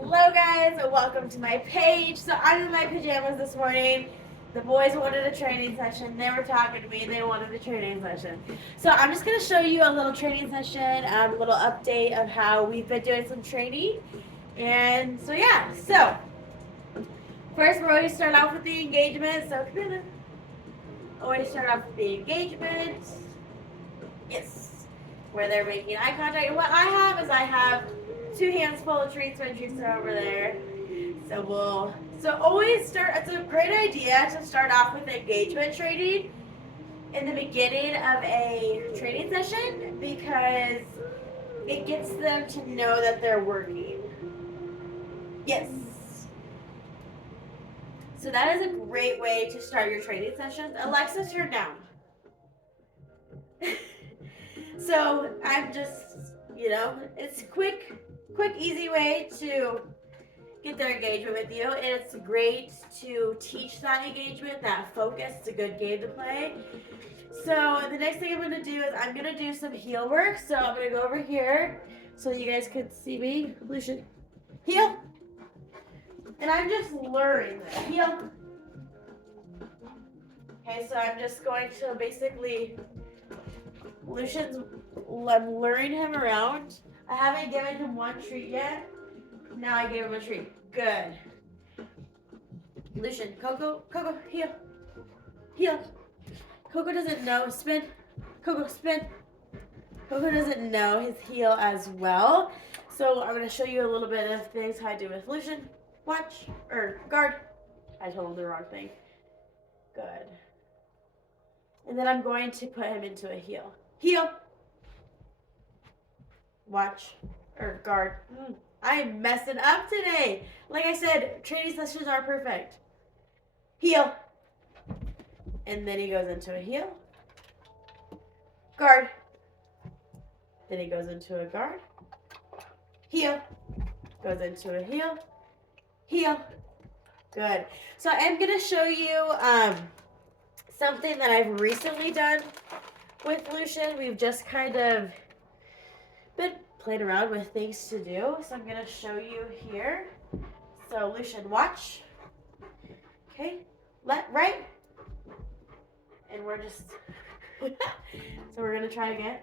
Hello guys, welcome to my page. So I'm in my pajamas this morning. The boys wanted a training session. They were talking to me. They wanted a training session. So I'm just going to show you a little training session, a little update of how we've been doing some training. And so yeah, so first we're always start off with the engagement. So come here. Always start off with the engagement. Yes. Where they're making eye contact. And what I have two hands full of treats. My treats are over there. So always start. It's a great idea to start off with engagement training in the beginning of a training session because it gets them to know that they're working. Yes. So that is a great way to start your training sessions. Alexa, turn down. So I'm just, it's a quick, easy way to get their engagement with you, and it's great to teach that engagement, that focus. It's a good game to play. So the next thing I'm going to do is I'm going to do some heel work. So I'm going to go over here so you guys can see me. Lucian, heel. And I'm just luring this. Heel. Okay, so I'm just going to basically, I'm luring him around. I haven't given him one treat yet. Now I gave him a treat. Good. Lucian, Coco, heel. Heel. Coco doesn't know. Spin. Coco, spin. Coco doesn't know his heel as well. So I'm going to show you a little bit of things how I do with Lucian. Watch. Or guard. I told him the wrong thing. Good. And then I'm going to put him into a heel. Heel. Watch. Or guard. I'm messing up today. Like I said, training sessions are perfect. Heel. And then he goes into a heel. Guard. Then he goes into a guard. Heel. Goes into a heel. Heel. Good. So I'm going to show you something that I've recently done with Lucian. We've just kind of been playing around with things to do. So I'm going to show you here. So Lucian, watch. Okay. Right. And we're just, so we're going to try again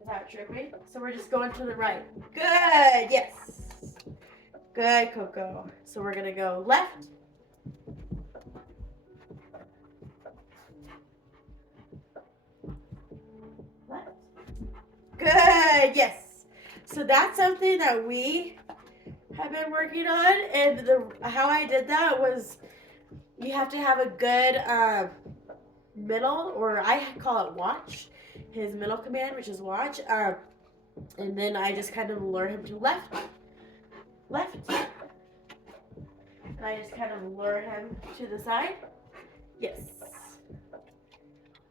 without tripping. So we're just going to the right. Good. Yes. Good, Coco. So we're going to go left. Left. Good. Yes. So that's something that we have been working on. And how I did that was you have to have a good middle, or I call it watch, his middle command, which is watch. And then I just kind of lure him to left. And I just kind of lure him to the side. Yes.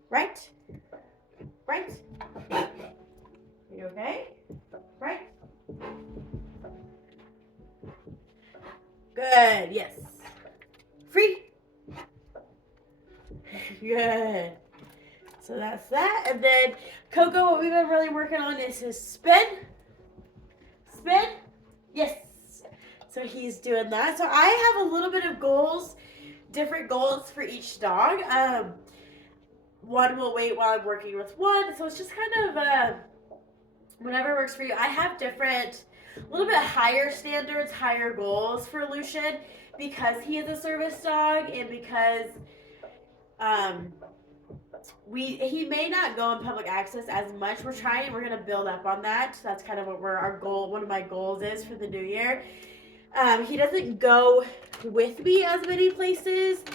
Right. Are you okay? Right. Good. Yes. Free. Good. So that's that. And then Coco, what we've been really working on is his spin. Spin. Yes. So he's doing that. So I have a little bit of goals, different goals for each dog. One will wait while I'm working with one. So it's just kind of whatever works for you. I have different, a little bit higher standards, higher goals for Lucian because he is a service dog and because he may not go in public access as much. We're going to build up on that. That's kind of what our goal, one of my goals is for the new year. He doesn't go with me as many places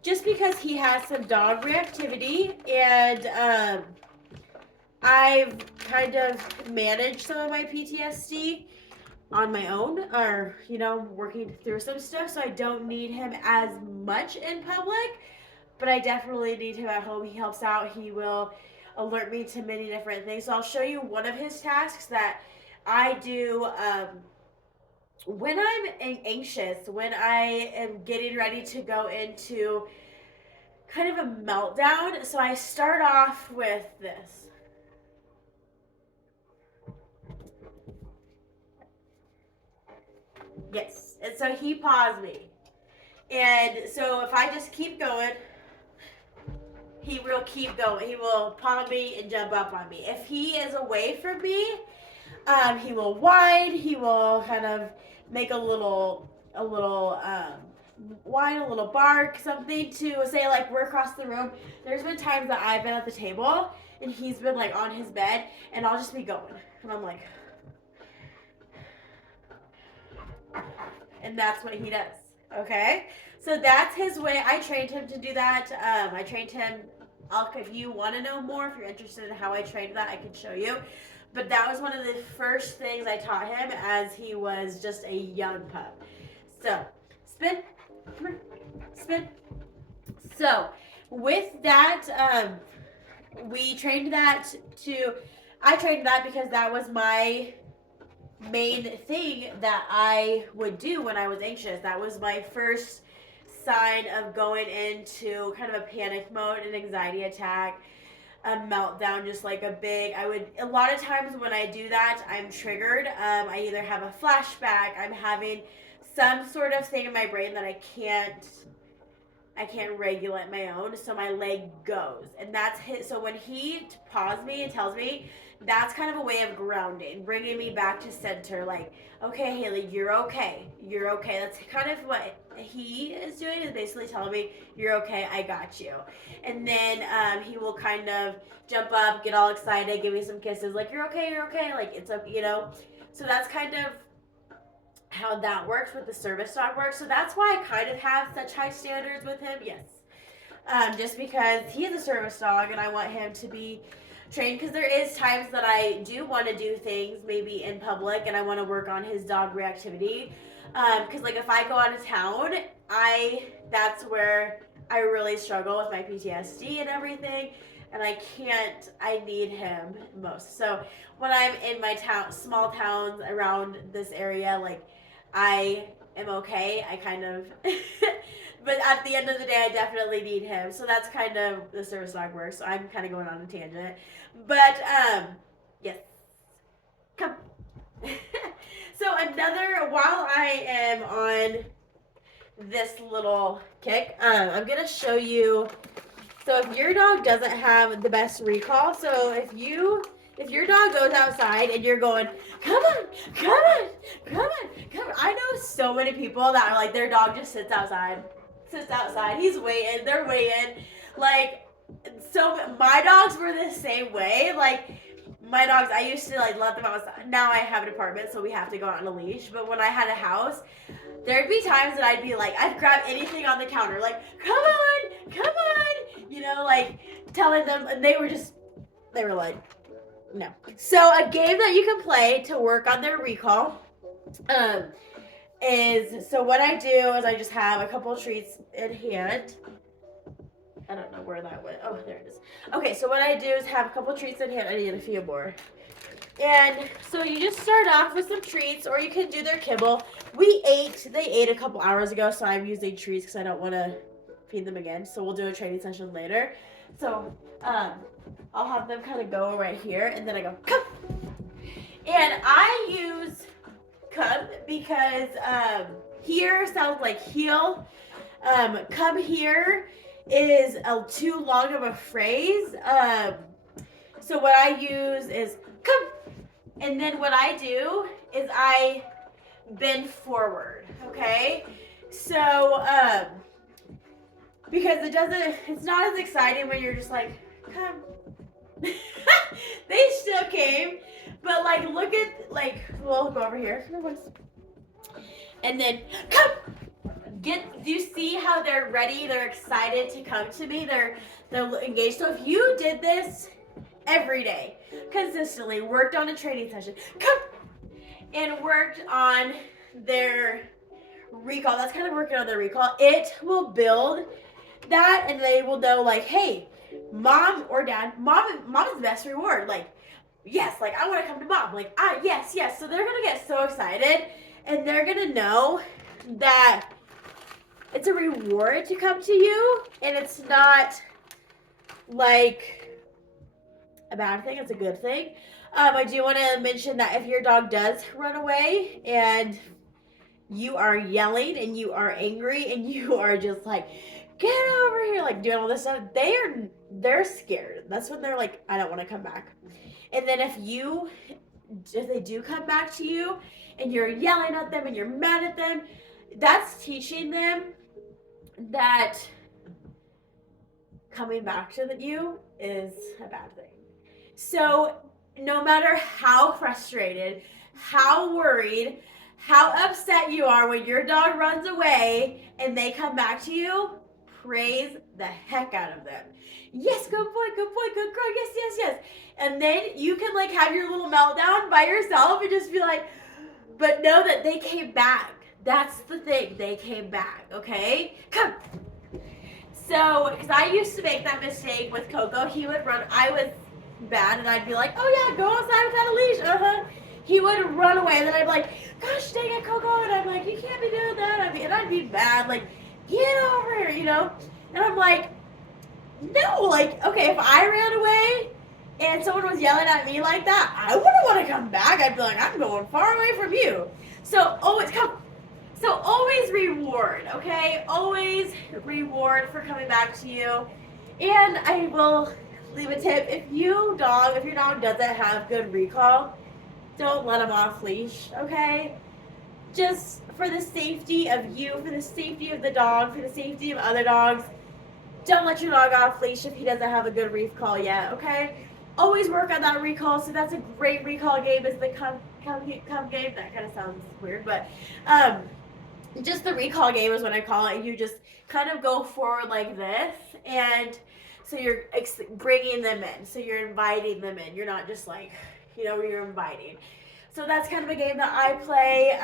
just because he has some dog reactivity, and I've kind of managed some of my PTSD on my own, or working through some stuff, so I don't need him as much in public, but I definitely need him at home. He helps out. He will alert me to many different things. So I'll show you one of his tasks that I do when I'm anxious, when I am getting ready to go into kind of a meltdown. So I start off with this. Yes. And so he paws me. And so if I just keep going, he will keep going. He will paw me and jump up on me. If he is away from me, he will whine. He will kind of make a little whine, a little bark, something to say like we're across the room. There's been times that I've been at the table and he's been like on his bed, and I'll just be going, and I'm like, and that's what he does. Okay, so that's his way. I trained him to do that. I trained him. If you want to know more, if you're interested in how I trained that, I can show you. But that was one of the first things I taught him as he was just a young pup. So, spin, come here, spin. So, with that, we trained that I trained that because that was my main thing that I would do when I was anxious. That was my first sign of going into kind of a panic mode, an anxiety attack, a meltdown, just like a lot of times when I do that, I'm triggered. I either have a flashback, I'm having some sort of thing in my brain that I can't regulate my own, so my leg goes, and that's his. So when he paws me and tells me, that's kind of a way of grounding, bringing me back to center, like, okay, Haley, you're okay, that's kind of what he is doing, is basically telling me, you're okay, I got you. And then he will kind of jump up, get all excited, give me some kisses, like, you're okay, like, it's up, so that's kind of how that works with the service dog works. So that's why I kind of have such high standards with him. Yes. Just because he is a service dog and I want him to be trained, because there is times that I do want to do things maybe in public and I want to work on his dog reactivity. Because like if I go out of town, that's where I really struggle with my PTSD and everything. And I need him most. So when I'm in my small towns around this area, like, I am okay. I kind of, but at the end of the day, I definitely need him. So that's kind of the service dog work. So I'm kind of going on a tangent, but yes, come. So while I am on this little kick, I'm gonna show you. So if your dog doesn't have the best recall, so if your dog goes outside and you're going, come on. I know so many people that are like, their dog just sits outside. He's waiting. They're waiting. Like, so my dogs were the same way. Like, my dogs, I used to like let them outside. Now I have an apartment, so we have to go out on a leash. But when I had a house, there'd be times that I'd be like, I'd grab anything on the counter, like, come on, like telling them, and they were like, no. So a game that you can play to work on their recall so what I do is I just have a couple of treats in hand. I don't know where that went. Oh, there it is. Okay, so what I do is have a couple of treats in hand. I need a few more. And so you just start off with some treats, or you can do their kibble. They ate a couple hours ago, so I'm using treats because I don't want to feed them again. So we'll do a training session later. So I'll have them kind of go right here, and then I go, come. And I use come because here sounds like heel. Come here is too long of a phrase. So what I use is come. And then what I do is I bend forward, okay? So, because it's not as exciting when you're just like, come. They still came, but like, we'll go over here. And then, come. Do you see how they're ready? They're excited to come to me. They're engaged. So if you did this every day, consistently, worked on a training session, come, and worked on their recall, that's kind of working on their recall, it will build that, and they will know, like, hey, mom or dad, mom is the best reward, like, yes, like, I want to come to mom, like, yes, so they're gonna get so excited, and they're gonna know that it's a reward to come to you, and it's not like a bad thing, it's a good thing. I do want to mention that if your dog does run away and you are yelling and you are angry and you are just like, get over here, like doing all this stuff, they're scared. That's when they're like, I don't want to come back. And then if they do come back to you and you're yelling at them and you're mad at them, that's teaching them that coming back to you is a bad thing. So no matter how frustrated, how worried, how upset you are when your dog runs away and they come back to you, praise the heck out of them. Yes, good boy, good girl, yes. And then you can like have your little meltdown by yourself and just be like, but know that they came back. That's the thing, they came back, okay? Come. So, because I used to make that mistake with Coco, he would run, I was bad, and I'd be like, oh yeah, go outside without a leash, He would run away, and then I'd be like, gosh dang it, Coco, and I'm like, you can't be doing that, and I'd be bad, like, get over here, and I'm like, no, like, okay, if I ran away, and someone was yelling at me like that, I wouldn't want to come back. I'd be like, I'm going far away from you. So always reward, okay? Always reward for coming back to you. And I will leave a tip. If your dog doesn't have good recall, don't let him off leash, okay? Just for the safety of you, for the safety of the dog, for the safety of other dogs, don't let your dog off leash if he doesn't have a good recall yet, okay? Always work on that recall. So that's a great recall game is the come game. That kind of sounds weird, but just the recall game is what I call it. You just kind of go forward like this, and so you're bringing them in. So you're inviting them in. You're not just like, you're inviting. So that's kind of a game that I play.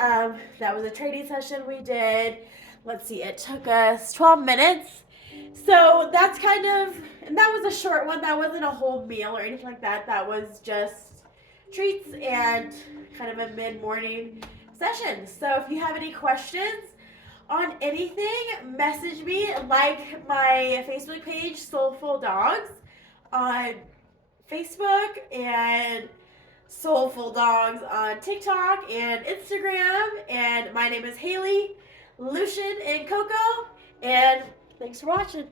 That was a training session we did. Let's see, it took us 12 minutes. So that's and that was a short one. That wasn't a whole meal or anything like that. That was just treats and kind of a mid-morning session. So if you have any questions on anything, message me. Like my Facebook page, Soulful Dogs, on Facebook, and Soulful Dogs on TikTok and Instagram. And my name is Haley, Lucian, and Coco. And thanks for watching.